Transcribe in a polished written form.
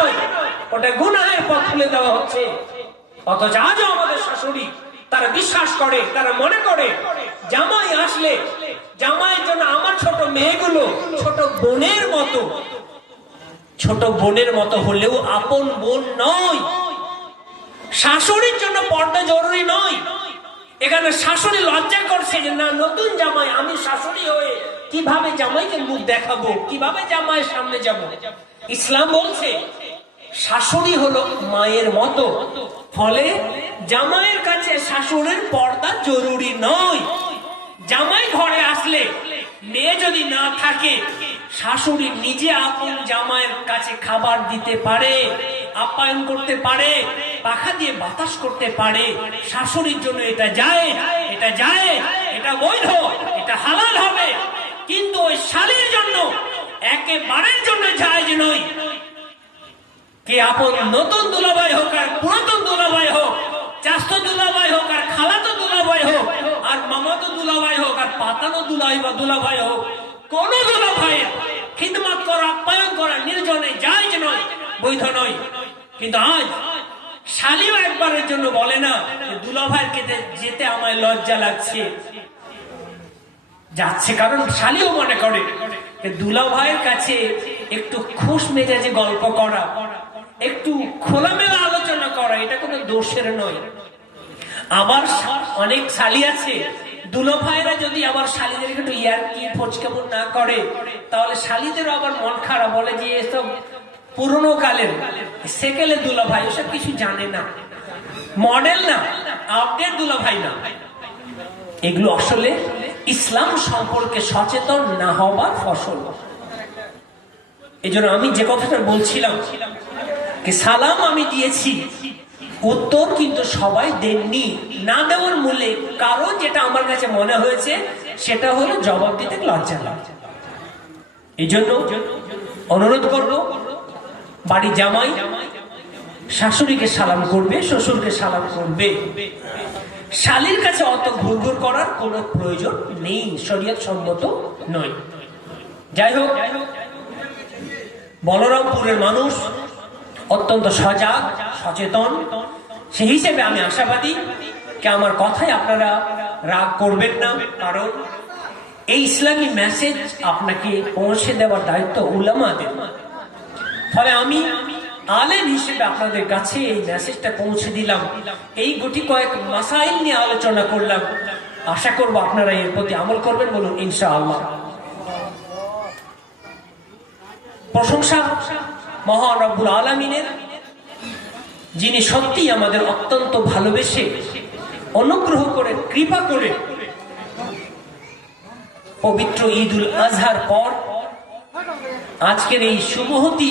নয়, ওটা গুনাহের পথ খুলে দেওয়া হচ্ছে। অথচ আজও আমাদের শাশুড়ি তারা বিশ্বাস করে, তারা মনে করে জামাই আসলে জামাইয়ের জন্য আমার ছোট মেয়েগুলো ছোট বোনের মতো, ছোট বোনের মতো হলেও আপন বোন নয়। শাশুড়ির জন্য পর্দা জরুরি নয়। এখানে শাশুড়ি লজ্জা করছে যে না, নতুন জামাই, আমি শাশুড়ি হয়ে কিভাবে জামাইকে মুখ দেখাবো, কিভাবে জামাইয়ের সামনে যাব। ইসলাম বলছে শাশুড়ি হলো মায়ের মতো, ফলে জামাইয়ের কাছে শাশুড়ির পর্দা জরুরি নয়। জামাই ঘরে আসলে মেয়ে যদি না থাকে, শাশুড়ি নিজে আপন জামাইয়ের কাছে খাবার দিতে পারে, আপ্যায়ন করতে পারে, পাখা দিয়ে বাতাস করতে পারে। শাশুড়ির জন্য এটা যায়, এটা যায়, এটা বৈধ, এটা হালাল হবে। কিন্তু ওই শালীর জন্য একেবারের জন্য জায়েজ নয়। কে আপন নতুন দুলাভাই হোক আর পুরাতন দুলাভাই হোক, চাস্তো দুলাভাই হোক আর খালাতো দুলাভাই হোক, আর মামাতো দুলাভাই হোক আর পাতানো দুলাভাই হোক, কোন দুলাভাইয়ের খিদমত করা, আপ্যায়ন করা নির্জনে জায়েজ নয়, বৈধ নয়। কিন্তু আজ শালীও একবারের জন্য বলে না দুলাভাইয়ের খেতে যেতে আমায় লজ্জা লাগছে, যাচ্ছে। কারণ শালীও মনে করে দুলাভাইয়ের কাছে একটু খুশ মেজাজে গল্প করা, একটু খোলামেলা আলোচনা করা, এটা কোনো দোষের নয়। আবার অনেক শালী আছে, দুলাভাইরা যদি আবার শালীদের একটু ইয়ার্কি ফোচকেমন না করে, তাহলে শালীদেরও আবার মন খারাপ, বলে যে এসব পুরনো কালের সেকেলে দুলাভাই, ওসব কিছু জানে না, মডেল না, আপডেট দুলাভাই না। এগুলো আসলে ইসলাম সম্পর্কে সচেতন না হবার ফসল। এই জন্য আমি যে কথাটা বলছিলাম, সালাম আমি দিয়েছি, উত্তর কিন্তু সবাই দেননি। না দেওয়ার মূলে কারণ যেটা আমার কাছে মনে হয়েছে সেটা হলো জবাব দিতে লজ্জা লাগে। এই জন্য অনুরোধ করব, বাড়ি জামাই শাশুড়িকে সালাম করবে, শ্বশুরকে সালাম করবে। শালীর কাছে অত ঘুরঘুর করার কোনো প্রয়োজন নেই, শরীয়ত সম্মত নয়। যাই হোক, বলরামপুরের মানুষ অত্যন্ত সজাগ, সচেতন। সেই হিসেবে আমি আশাবাদী যে আমার কথায় আপনারা রাগ করবেন না, কারণ এই ইসলামী মেসেজ আপনাকে পৌঁছে দেওয়ার দায়িত্ব উলামাদের। ফলে আমি আলেম হিসেবে আপনাদের কাছে এই মেসেজটা পৌঁছে দিলাম। এই গুটি কয়েক মাসাইল নিয়ে আলোচনা করলাম, আশা করব আপনারা এর প্রতি আমল করবেন, বলুন ইনশাআল্লাহ। প্রশংসা মহান রব্বুল আলামিনের, যিনি সত্যি আমাদের অত্যন্ত ভালোবেসে, অনুগ্রহ করে, কৃপা করে পবিত্র ঈদুল আজহার পর আজকের এই শুভহতি